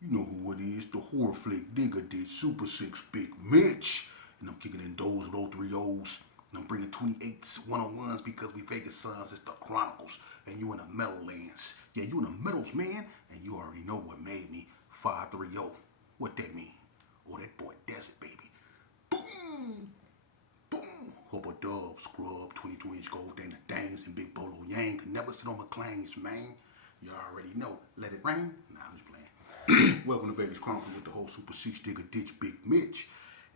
You know who it is, the horror flick digger did Super 6 Big Mitch. And I'm kicking in those with all three O's. And I'm bringing 28s, 101s because we Vegas sons. It's the Chronicles. And you in the metal lands. Yeah, you in the metals, man. And you already know what made me 530. What that mean? Oh, that boy Desert, baby. Boom! Boom! Hope a dub, scrub, 22-inch gold, Dana Dames, and Big Bolo Yang can never sit on my claims, man. You already know. Let it rain? Nah, I'm just playing. Welcome to Vegas Chronicles with the whole Super Six Digger Ditch Big Mitch.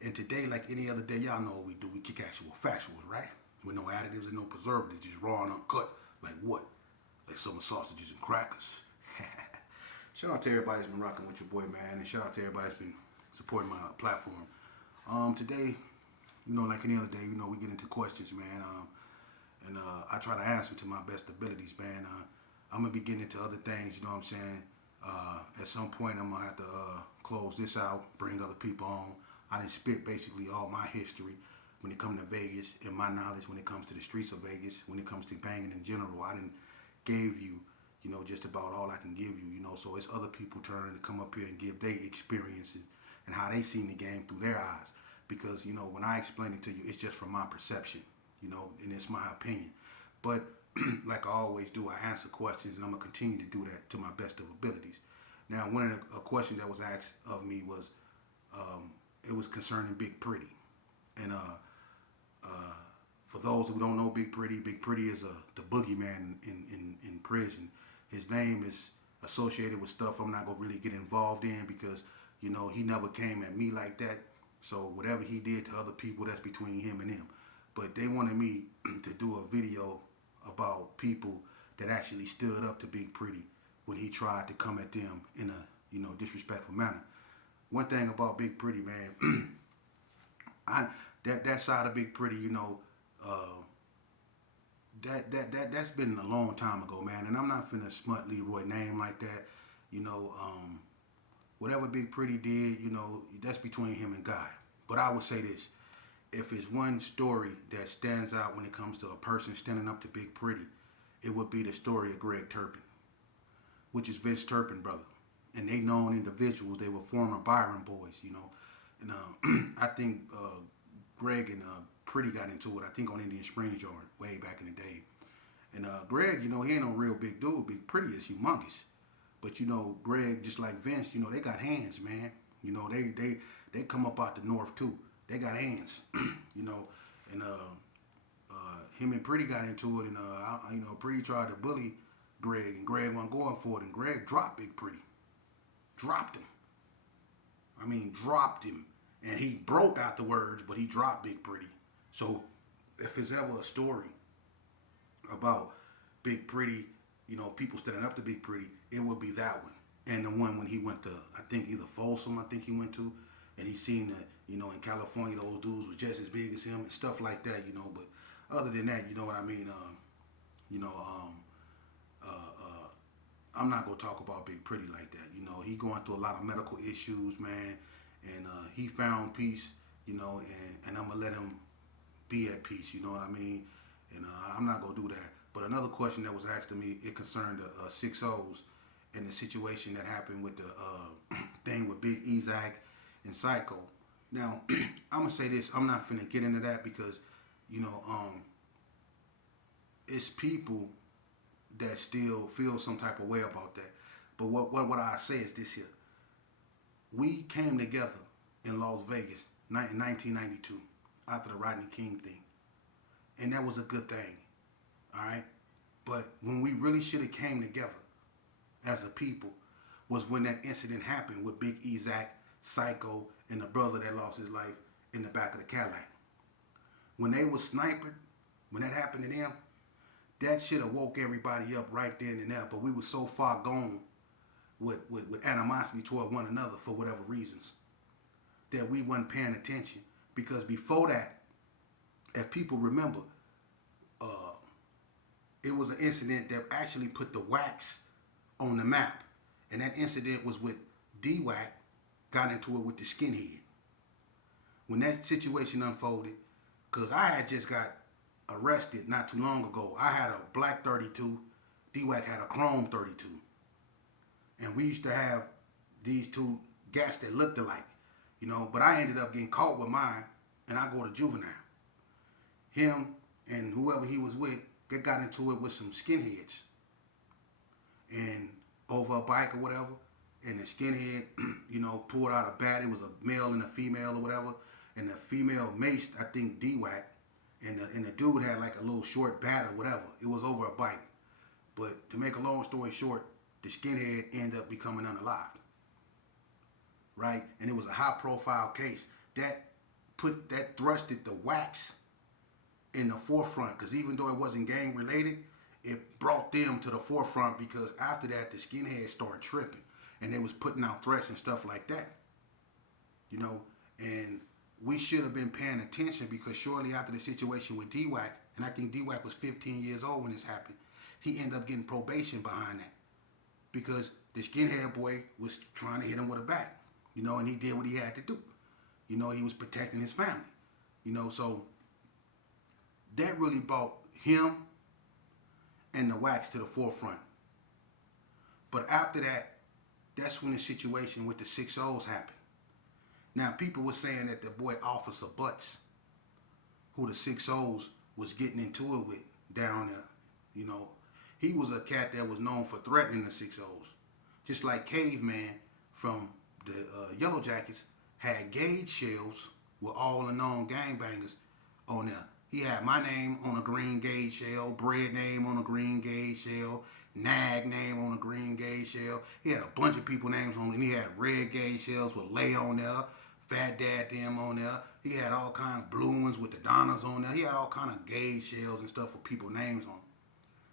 And today, like any other day, y'all know what we do. We kick actual factuals, right? With no additives and no preservatives, just raw and uncut. Like what? Like summer sausages and crackers. Shout out to everybody that's been rocking with your boy, man. And shout out to everybody that's been supporting my platform. Today, like any other day, we get into questions, man. I try to answer to my best abilities, man. I'm gonna be getting into other things, you know what I'm saying? At some point, I'm gonna have to close this out, bring other people on. I done spit basically all my history when it comes to Vegas and my knowledge when it comes to the streets of Vegas, when it comes to banging in general. I done gave you, just about all I can give you, So it's other people's turn to come up here and give their experiences and how they seen the game through their eyes. Because, when I explain it to you, it's just from my perception, and it's my opinion. But like I always do, I answer questions, and I'm gonna continue to do that to my best of abilities. Now, one of a question that was asked of me was, it was concerning Big Pretty, and for those who don't know Big Pretty is the boogeyman in prison. His name is associated with stuff I'm not gonna really get involved in because he never came at me like that. So whatever he did to other people, that's between him and them. But they wanted me to do a video about people that actually stood up to Big Pretty when he tried to come at them in a disrespectful manner. One thing about Big Pretty, man, I that side of Big Pretty, uh, that's been a long time ago, man. And I'm not finna smut Leroy name like that, you know. Whatever Big Pretty did, that's between him and God. But I would say this: if it's one story that stands out when it comes to a person standing up to Big Pretty, it would be the story of Greg Turpin, which is Vince Turpin, brother. And they known individuals. They were former Byron boys, And I think Greg and Pretty got into it, I think on Indian Springs Yard way back in the day. And Greg, he ain't no real big dude. Big Pretty is humongous. But Greg, just like Vince, they got hands, man. They come up out the north too. They got hands, And him and Pretty got into it, and Pretty tried to bully Greg, and Greg wasn't going for it, and Greg dropped Big Pretty, dropped him. I mean, dropped him, and he broke out the words, but he dropped Big Pretty. So, if there's ever a story about Big Pretty, people standing up to Big Pretty, it would be that one. And the one when he went to, I think either Folsom, I think he went to, and he seen that, in California, those dudes were just as big as him and stuff like that, But other than that, you know what I mean? You know, um, I'm not gonna talk about Big Pretty like that. He going through a lot of medical issues, man, and he found peace, and I'm gonna let him be at peace. You know what I mean? And I'm not gonna do that. But another question that was asked to me, it concerned the 6 O's and the situation that happened with the thing with Big Ezak and Psycho. Now, I'm gonna say this. I'm not finna get into that because, you know, um, it's people that still feel some type of way about that. But what I say is this here. We came together in Las Vegas in 1992 after the Rodney King thing. And that was a good thing. All right? But when we really should have came together as a people was when that incident happened with Big Ezak, Psycho, and the brother that lost his life in the back of the Cadillac. When they was sniping, when that happened to them, that should have woke everybody up right then and there. But we were so far gone with animosity toward one another for whatever reasons that we wasn't paying attention. Because before that, if people remember, uh, it was an incident that actually put the wax on the map. And that incident was with D-Wack got into it with the Skinhead. When that situation unfolded, because I had just got arrested not too long ago. I had a black 32. D-Wack had a chrome 32. And we used to have these two gats that looked alike, you know. But I ended up getting caught with mine, and I go to juvenile. Him and whoever he was with, they got into it with some skinheads, and over a bike or whatever. And the skinhead, you know, pulled out a bat. It was a male and a female or whatever. And the female maced, I think, D-Wack. And the dude had like a little short bat or whatever. It was over a bike. But to make a long story short, the skinhead ended up becoming unalived. Right? And it was a high profile case. That thrusted the wax in the forefront. Because even though it wasn't gang related, it brought them to the forefront because after that, the skinheads started tripping. And they was putting out threats and stuff like that. You know, and we should have been paying attention because shortly after the situation with D-Wack, and I think D-Wack was 15 years old when this happened, he ended up getting probation behind that because the skinhead boy was trying to hit him with a bat, you know, and he did what he had to do. You know, he was protecting his family, you know, so that really brought him and the wax to the forefront. But after that, that's when the situation with the 6-0s happened. Now, people were saying that the boy Officer Butts, who the 6-0s was getting into it with down there, you know, he was a cat that was known for threatening the 6-0s. Just like Caveman from the Yellow Jackets had gauge shells with all the known gangbangers on there. He had my name on a green gauge shell, Bread name on a green gauge shell, Nag name on a green gauge shell. He had a bunch of people names on it. And he had red gauge shells with Lay on there, Fat Dad them on there. He had all kind of blue ones with the Donnas on there. He had all kind of gauge shells and stuff with people names on them.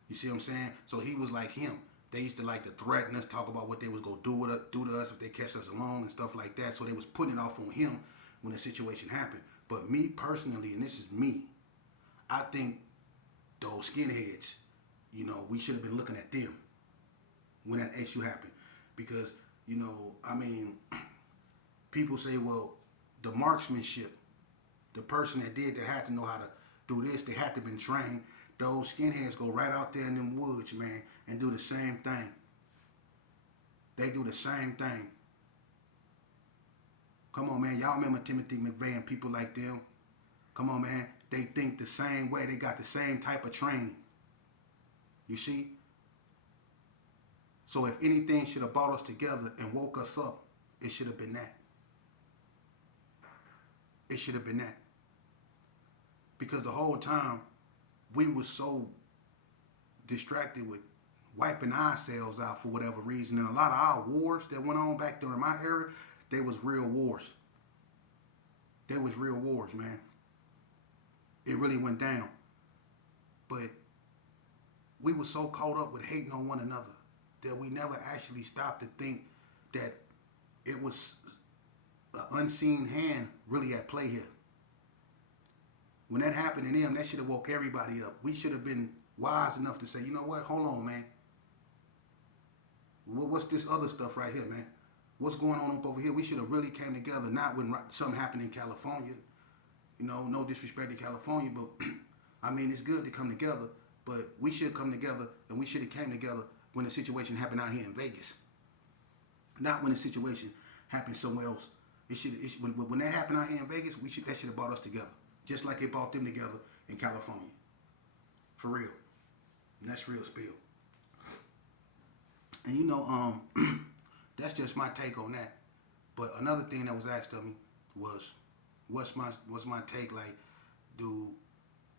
You see what I'm saying? So he was like him. They used to like to threaten us, talk about what they was gonna do to us if they catch us alone and stuff like that. So they was putting it off on him when the situation happened. But me personally, and this is me, I think those skinheads, you know, we should have been looking at them when that issue happened. Because, you know, I mean, people say, well, the marksmanship, the person that did that had to know how to do this, they had to been trained. Those skinheads go right out there in them woods, man, and do the same thing. They do the same thing. Come on, man. Y'all remember Timothy McVeigh and people like them? Come on, man. They think the same way. They got the same type of training. You see? So if anything should have brought us together and woke us up, it should have been that. It should have been that. Because the whole time, we were so distracted with wiping ourselves out for whatever reason. And a lot of our wars that went on back during my era, they was real wars. They was real wars, man. It really went down. But we were so caught up with hating on one another that we never actually stopped to think that it was an unseen hand really at play here. When that happened to them, that should have woke everybody up. We should have been wise enough to say, you know what, hold on, man. What's this other stuff right here, man? What's going on up over here? We should have really came together, not when something happened in California. You know, no disrespect to California, but I mean, it's good to come together, but we should come together, and we should have came together when the situation happened out here in Vegas. Not when the situation happened somewhere else. When that happened out here in Vegas, that should have brought us together. Just like it brought them together in California. For real. And that's real spill. And you know, that's just my take on that. But another thing that was asked of me was, what's my take? Like, do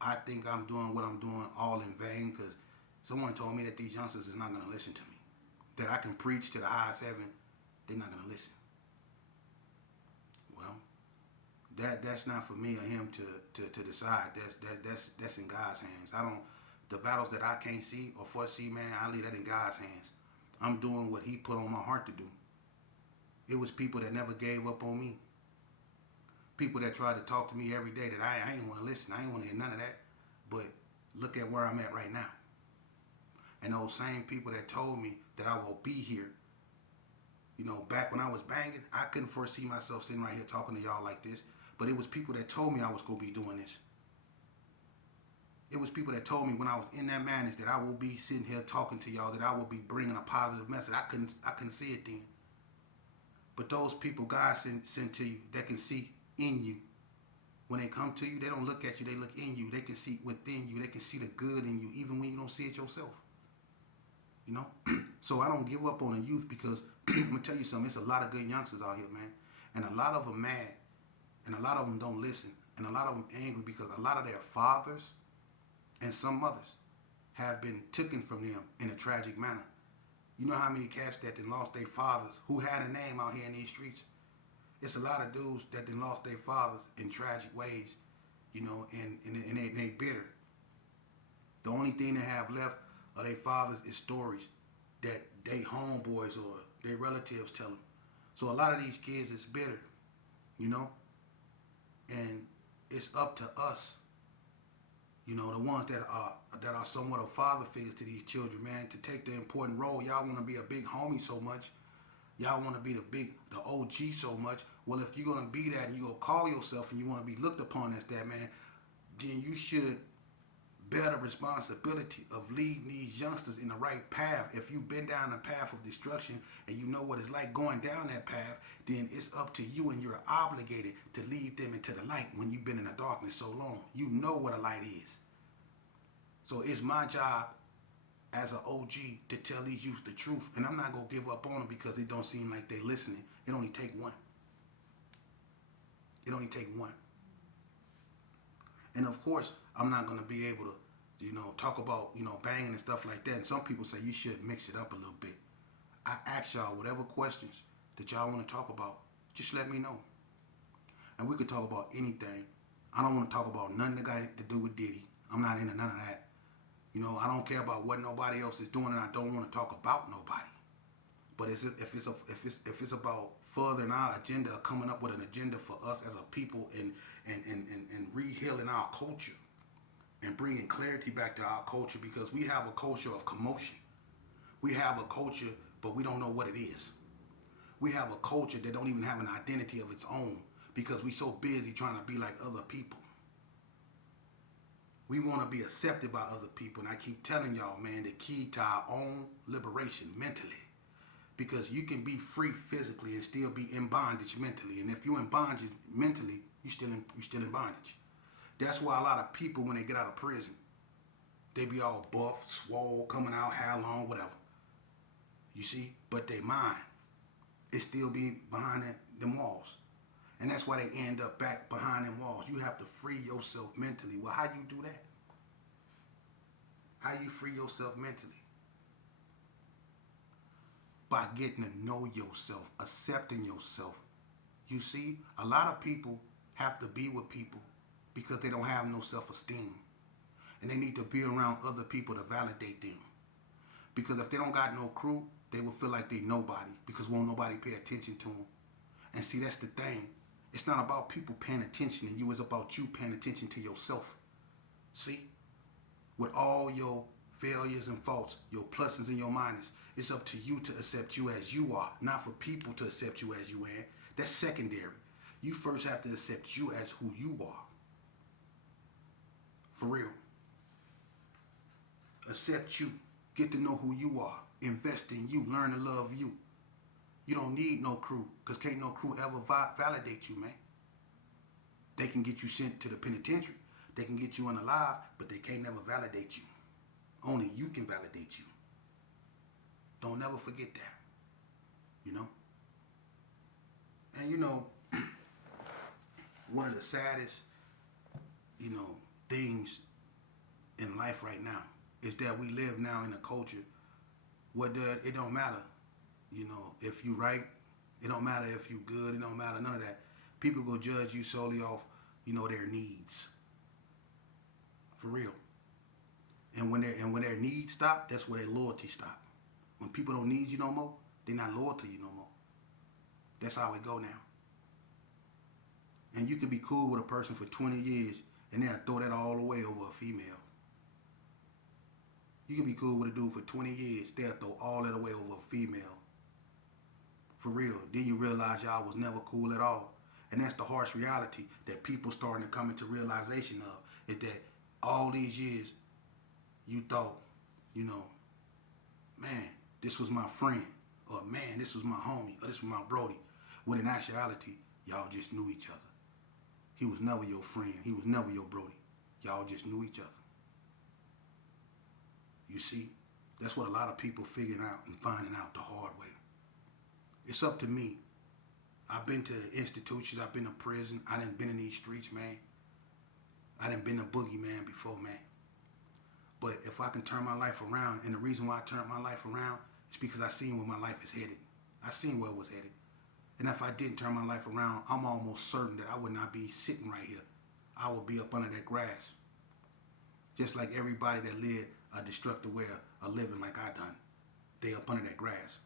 I think I'm doing what I'm doing all in vain? Because someone told me that these youngsters is not going to listen to me. That I can preach to the highest heaven, they're not going to listen. Well, that's not for me or him to decide. That's in God's hands. The battles that I can't see or foresee, man, I leave that in God's hands. I'm doing what he put on my heart to do. It was people that never gave up on me. People that tried to talk to me every day that I ain't want to listen. I ain't want to hear none of that. But look at where I'm at right now. And those same people that told me that I will be here, you know, back when I was banging, I couldn't foresee myself sitting right here talking to y'all like this. But it was people that told me I was going to be doing this. It was people that told me when I was in that madness that I will be sitting here talking to y'all, that I will be bringing a positive message. I couldn't see it then. But those people God sent to you that can see in you. When they come to you, they don't look at you, they look in you. They can see within you. They can see the good in you, even when you don't see it yourself. You know? So I don't give up on the youth because I'm going to tell you something. It's a lot of good youngsters out here, man. And a lot of them mad. And a lot of them don't listen. And a lot of them angry because a lot of their fathers and some mothers have been taken from them in a tragic manner. You know how many cats that then lost their fathers who had a name out here in these streets? It's a lot of dudes that then lost their fathers in tragic ways, you know, and they bitter. The only thing they have left of their fathers is stories that they homeboys or their relatives tell them. So a lot of these kids is bitter, you know, and it's up to us, you know, the ones that are somewhat of father figures to these children, man, to take the important role. Y'all want to be a big homie so much. Y'all want to be the OG so much. Well, if you're going to be that and you're going to call yourself and you want to be looked upon as that, man, then you should bear the responsibility of leading these youngsters in the right path. If you've been down the path of destruction and you know what it's like going down that path, then it's up to you and you're obligated to lead them into the light when you've been in the darkness so long. You know what a light is. So it's my job as an OG to tell these youth the truth. And I'm not going to give up on them because it don't seem like they listening. It only take one. It only take one. And of course, I'm not going to be able to, you know, talk about, you know, banging and stuff like that. And some people say you should mix it up a little bit. I ask y'all whatever questions that y'all want to talk about, just let me know. And we could talk about anything. I don't want to talk about nothing that got to do with Diddy. I'm not into none of that. You know, I don't care about what nobody else is doing, and I don't want to talk about nobody. But if it's about furthering our agenda, coming up with an agenda for us as a people, and rehealing our culture, and bringing clarity back to our culture, because we have a culture of commotion. We have a culture, but we don't know what it is. We have a culture that don't even have an identity of its own because we so busy trying to be like other people. We want to be accepted by other people. And I keep telling y'all, man, the key to our own liberation mentally. Because you can be free physically and still be in bondage mentally. And if you're in bondage mentally, you're still in bondage. That's why a lot of people, when they get out of prison, they be all buff, swole, coming out, hair long, whatever. You see? But their mind, it still be behind them walls. And that's why they end up back behind them walls. You have to free yourself mentally. Well, how you do that? How you free yourself mentally? By getting to know yourself, accepting yourself. You see, a lot of people have to be with people because they don't have no self-esteem. And they need to be around other people to validate them. Because if they don't got no crew, they will feel like they nobody because won't nobody pay attention to them. And see, that's the thing. It's not about people paying attention to you. It's about you paying attention to yourself. See? With all your failures and faults, your pluses and your minuses, it's up to you to accept you as you are, not for people to accept you as you are. That's secondary. You first have to accept you as who you are. For real. Accept you. Get to know who you are. Invest in you. Learn to love you. You don't need no crew, because can't no crew ever validate you, man. They can get you sent to the penitentiary. They can get you unalive, but they can't never validate you. Only you can validate you. Don't never forget that. You know? And you know, one of the saddest, you know, things in life right now is that we live now in a culture where it don't matter. You know, if you right, it don't matter if you good, it don't matter, none of that. People go judge you solely off, you know, their needs. For real. And when their needs stop, that's where their loyalty stop. When people don't need you no more, they're not loyal to you no more. That's how it go now. And you could be cool with a person for 20 years and they'll throw that all away over a female. You can be cool with a dude for 20 years, they'll throw all that away over a female. For real. Then you realize y'all was never cool at all. And that's the harsh reality that people starting to come into realization of, is that all these years you thought, you know, man, this was my friend, or man, this was my homie, or this was my brody. when in actuality, y'all just knew each other. He was never your friend. He was never your brody. Y'all just knew each other. You see, that's what a lot of people figuring out and finding out the hard way. It's up to me. I've been to institutions. I've been to prison. I done been in these streets, man. I done been a boogeyman before, man. But if I can turn my life around, and the reason why I turned my life around is because I seen where my life is headed. I seen where it was headed. And if I didn't turn my life around, I'm almost certain that I would not be sitting right here. I would be up under that grass. Just like everybody that lived a destructive way of living like I done. They up under that grass.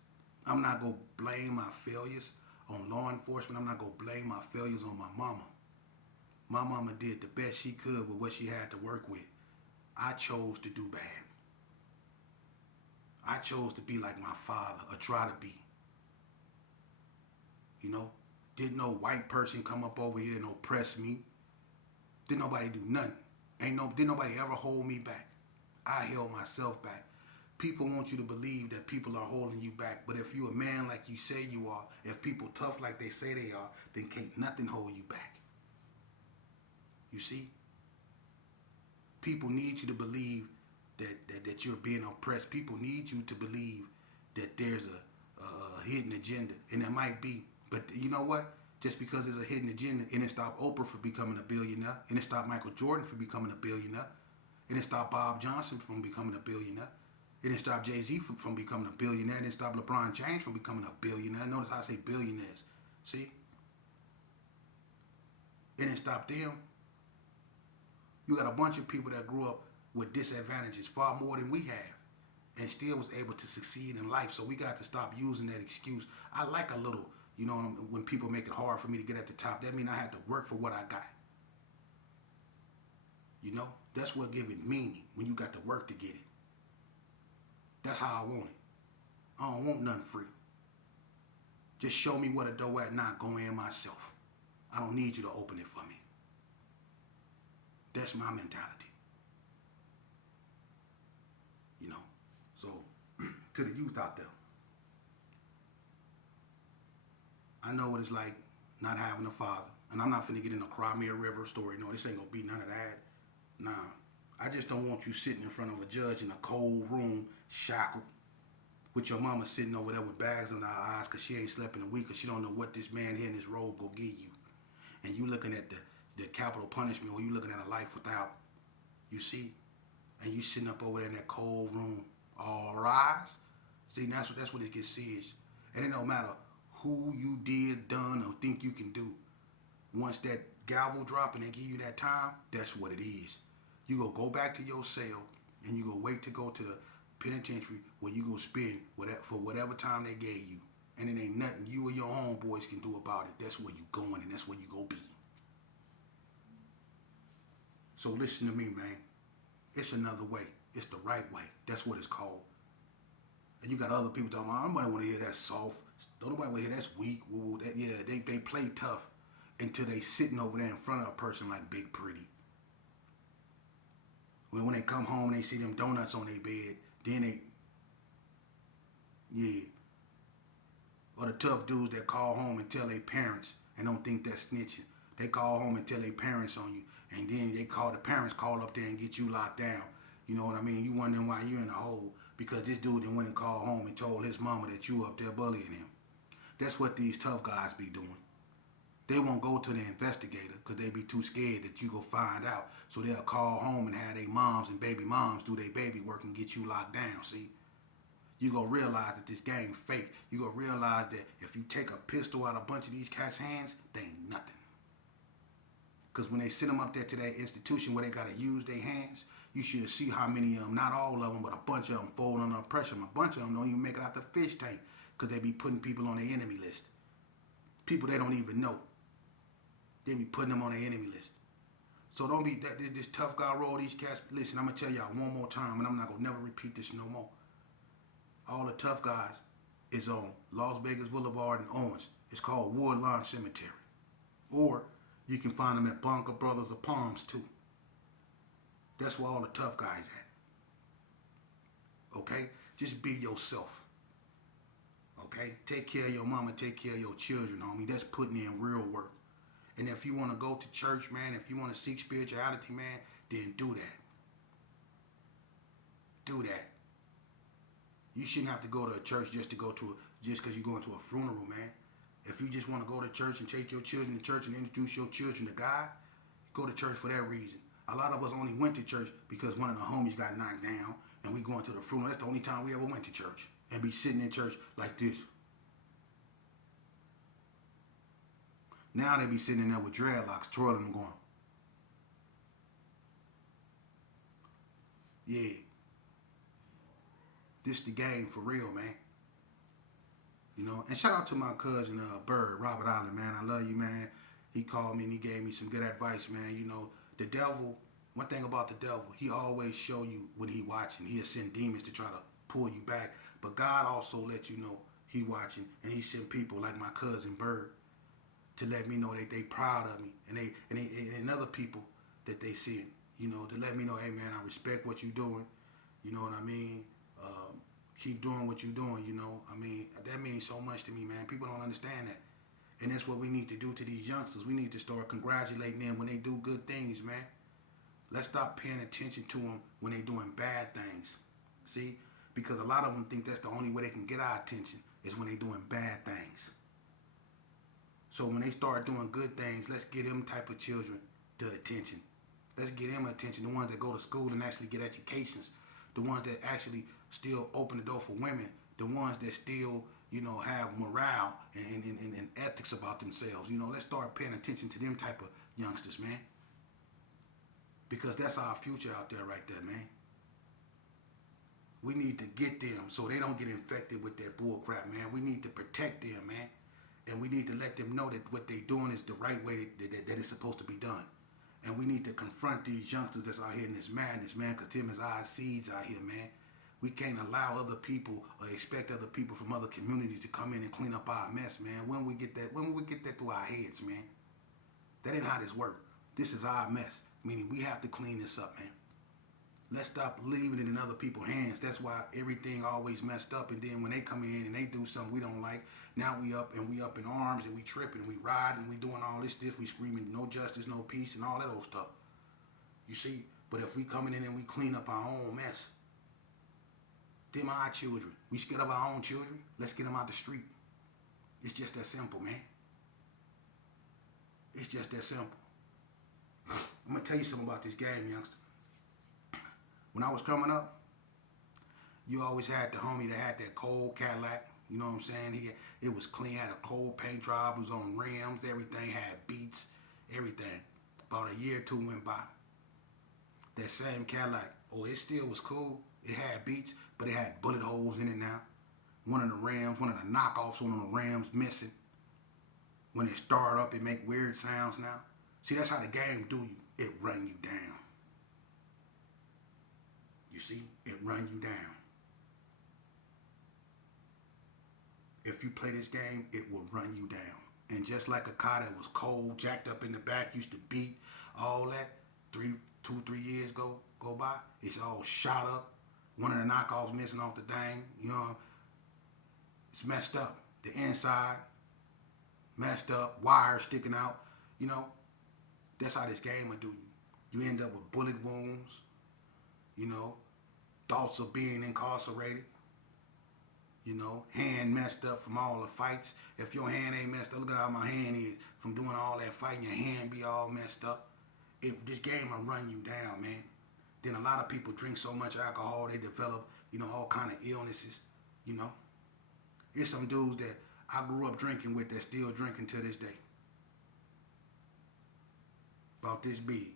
I'm not going to blame my failures on law enforcement. I'm not going to blame my failures on my mama. My mama did the best she could with what she had to work with. I chose to do bad. I chose to be like my father, or try to be. You know, didn't no white person come up over here and oppress me. Didn't nobody do nothing. Didn't nobody ever hold me back. I held myself back. People want you to believe that people are holding you back, but if you a man like you say you are, if people tough like they say they are, then can't nothing hold you back. You see? People need you to believe that you're being oppressed. People need you to believe that there's a hidden agenda, and it might be. But you know what? Just because there's a hidden agenda, and it stopped Oprah from becoming a billionaire, and it stopped Michael Jordan from becoming a billionaire, and it stopped Bob Johnson from becoming a billionaire, and it stopped Jay-Z from becoming a billionaire, and it stopped LeBron James from becoming a billionaire. Notice how I say billionaires. See? And it stopped them. You got a bunch of people that grew up with disadvantages far more than we have and still was able to succeed in life. So we got to stop using that excuse. I like a little, you know, when people make it hard for me to get at the top, that means I have to work for what I got. You know, that's what gives it meaning, when you got to work to get it. That's how I want it. I don't want nothing free. Just show me where the door at, not go in myself. I don't need you to open it for me. That's my mentality. You know, so to the youth out there, I know what it's like not having a father. And I'm not finna get in a Crimea River story. No, this ain't gonna be none of that. Nah, I just don't want you sitting in front of a judge in a cold room, shackled, with your mama sitting over there with bags in her eyes because she ain't slept in a week, because she don't know what this man here in his robe will give you. And you looking at the capital punishment, or you looking at a life without, you see? And you sitting up over there in that cold room, all rise. See, that's what it gets serious. And it don't matter who you did, done, or think you can do. Once that gavel drop and they give you that time, that's what it is. You go back to your cell, and you go wait to go to the penitentiary where you go spend for whatever time they gave you. And it ain't nothing you or your homeboys can do about it. That's where you going, and that's where you go be. So listen to me, man. It's another way. It's the right way. That's what it's called. And you got other people talking about, nobody want to hear that soft. Don't nobody want to hear that's weak. They play tough until they sitting over there in front of a person like Big Pretty. When they come home and they see them donuts on their bed, then or the tough dudes that call home and tell their parents and don't think that's snitching. They call home and tell their parents on you, and then the parents call up there and get you locked down. You know what I mean? You wondering why you're in the hole because this dude then went and called home and told his mama that you up there bullying him. That's what these tough guys be doing. They won't go to the investigator because they be too scared that you go find out. So they'll call home and have their moms and baby moms do their baby work and get you locked down, see? You gonna realize that this game fake. You gonna realize that if you take a pistol out of a bunch of these cats' hands, they ain't nothing. Because when they send them up there to that institution where they gotta use their hands, you should see how many of them, not all of them, but a bunch of them fold under pressure. A bunch of them don't even make it out the fish tank because they be putting people on their enemy list. People they don't even know. They be putting them on their enemy list. So don't be this tough guy roll these cats. Listen, I'm gonna tell y'all one more time, and I'm not gonna never repeat this no more. All the tough guys is on Las Vegas Boulevard in Owens. It's called Woodlawn Cemetery. Or you can find them at Blanca Brothers of Palms too. That's where all the tough guys at. Okay? Just be yourself. Okay? Take care of your mama, take care of your children, homie. That's putting in real work. And if you want to go to church, man, if you want to seek spirituality, man, then do that. Do that. You shouldn't have to go to a church just to go to just because you're going to a funeral, man. If you just want to go to church and take your children to church and introduce your children to God, go to church for that reason. A lot of us only went to church because one of the homies got knocked down and we going to the funeral. That's the only time we ever went to church and be sitting in church like this. Now they be sitting in there with dreadlocks, twirling them going, yeah, this the game for real, man. You know, and shout out to my cousin Bird, Robert Island, man. I love you, man. He called me and he gave me some good advice, man. You know, the devil, one thing about the devil, he always show you when he watching. He'll send demons to try to pull you back. But God also let you know he watching, and he sent people like my cousin Bird to let me know that they proud of me, and other people that they see, you know, to let me know, hey man, I respect what you doing. You know what I mean? Keep doing what you're doing, you know. I mean, that means so much to me, man. People don't understand that. And that's what we need to do to these youngsters. We need to start congratulating them when they do good things, man. Let's stop paying attention to them when they're doing bad things. See? Because a lot of them think that's the only way they can get our attention is when they're doing bad things. So when they start doing good things, let's get them type of children the attention. Let's get them attention. The ones that go to school and actually get educations. The ones that actually still open the door for women. The ones that still, you know, have morale and ethics about themselves. You know, let's start paying attention to them type of youngsters, man. Because that's our future out there right there, man. We need to get them so they don't get infected with that bull crap, man. We need to protect them, man. And we need to let them know that what they're doing is the right way that it's supposed to be done. And we need to confront these youngsters that's out here in this madness, man, because them is our seeds out here, man. We can't allow other people or expect other people from other communities to come in and clean up our mess, man. When we get that through our heads, man. That ain't how this works. This is our mess, meaning we have to clean this up, man. Let's stop leaving it in other people's hands. That's why everything always messed up. And then when they come in and they do something we don't like, now we up in arms and we tripping and we riding and we doing all this stuff. We screaming no justice, no peace, and all that old stuff. You see? But if we coming in and we clean up our own mess, them our children. We scared of our own children. Let's get them out the street. It's just that simple, man. It's just that simple. I'm gonna tell you something about this game, youngster. When I was coming up, you always had the homie that had that cold Cadillac. You know what I'm saying? It was clean, had a cold paint job, it was on rims, everything had beats, everything. About a year or two went by. That same Cadillac, it still was cool. It had beats, but it had bullet holes in it now. One of the knockoffs on the rims missing. When it start up, it make weird sounds now. See, that's how the game do you. It run you down. You see, it run you down. If you play this game, it will run you down. And just like a car that was cold, jacked up in the back, used to beat, all that, 3 years go by, it's all shot up. One of the knockoffs missing off the thing, you know, it's messed up. The inside, messed up, wires sticking out, you know. That's how this game will do you. You end up with bullet wounds, you know, thoughts of being incarcerated, you know, hand messed up from all the fights. If your hand ain't messed up, look at how my hand is from doing all that fighting, your hand be all messed up. This game will run you down, man. Then a lot of people drink so much alcohol, they develop, you know, all kind of illnesses, you know. There's some dudes that I grew up drinking with that still drinking to this day. About this big.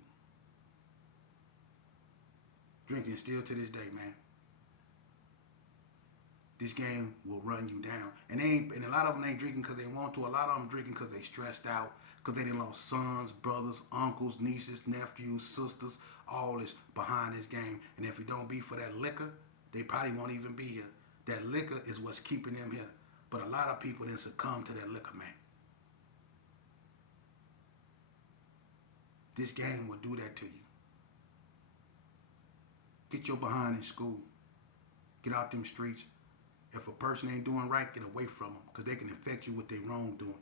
Drinking still to this day, man. This game will run you down. And a lot of them ain't drinking because they want to. A lot of them drinking because they stressed out, because they done lost sons, brothers, uncles, nieces, nephews, sisters, all this behind this game. And if it don't be for that liquor, they probably won't even be here. That liquor is what's keeping them here. But a lot of people didn't succumb to that liquor, man. This game will do that to you. Get your behind in school. Get out them streets. If a person ain't doing right, get away from them because they can infect you with their wrongdoing.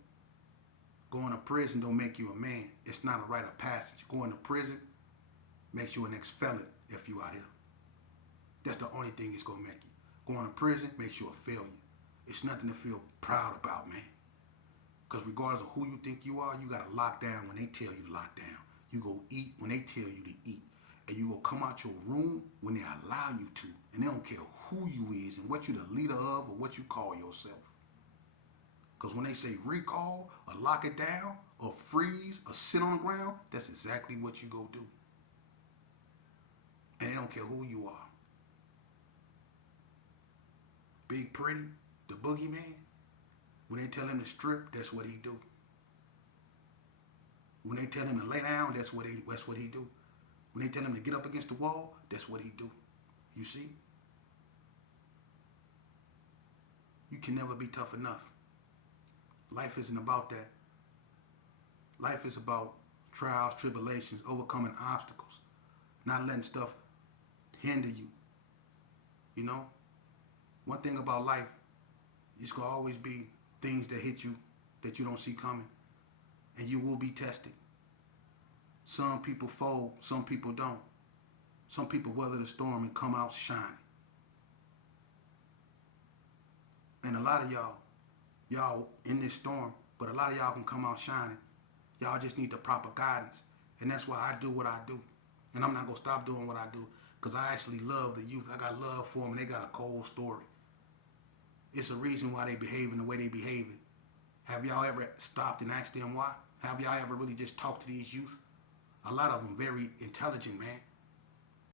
Going to prison don't make you a man. It's not a rite of passage. Going to prison makes you an ex-felon if you out here. That's the only thing it's going to make you. Going to prison makes you a failure. It's nothing to feel proud about, man. Because regardless of who you think you are, you got to lock down when they tell you to lock down. You go eat when they tell you to eat. And you go come out your room when they allow you to. And they don't care who you is and what you the leader of or what you call yourself. Because when they say recall or lock it down or freeze or sit on the ground, that's exactly what you go do. And they don't care who you are. Big Pretty, the boogeyman, when they tell him to strip, that's what he do. When they tell him to lay down, that's what he do. When they tell him to get up against the wall, that's what he do. You see? You can never be tough enough. Life isn't about that. Life is about trials, tribulations, overcoming obstacles, not letting stuff hinder you. You know? One thing about life, it's going to always be things that hit you that you don't see coming. And you will be tested. Some people fold, some people don't. Some people weather the storm and come out shining. And a lot of y'all in this storm, but a lot of y'all can come out shining. Y'all just need the proper guidance. And that's why I do what I do. And I'm not going to stop doing what I do because I actually love the youth. I got love for them and they got a cold story. It's a reason why they behaving the way they behaving. Have y'all ever stopped and asked them why? Have y'all ever really just talked to these youth? A lot of them very intelligent, man.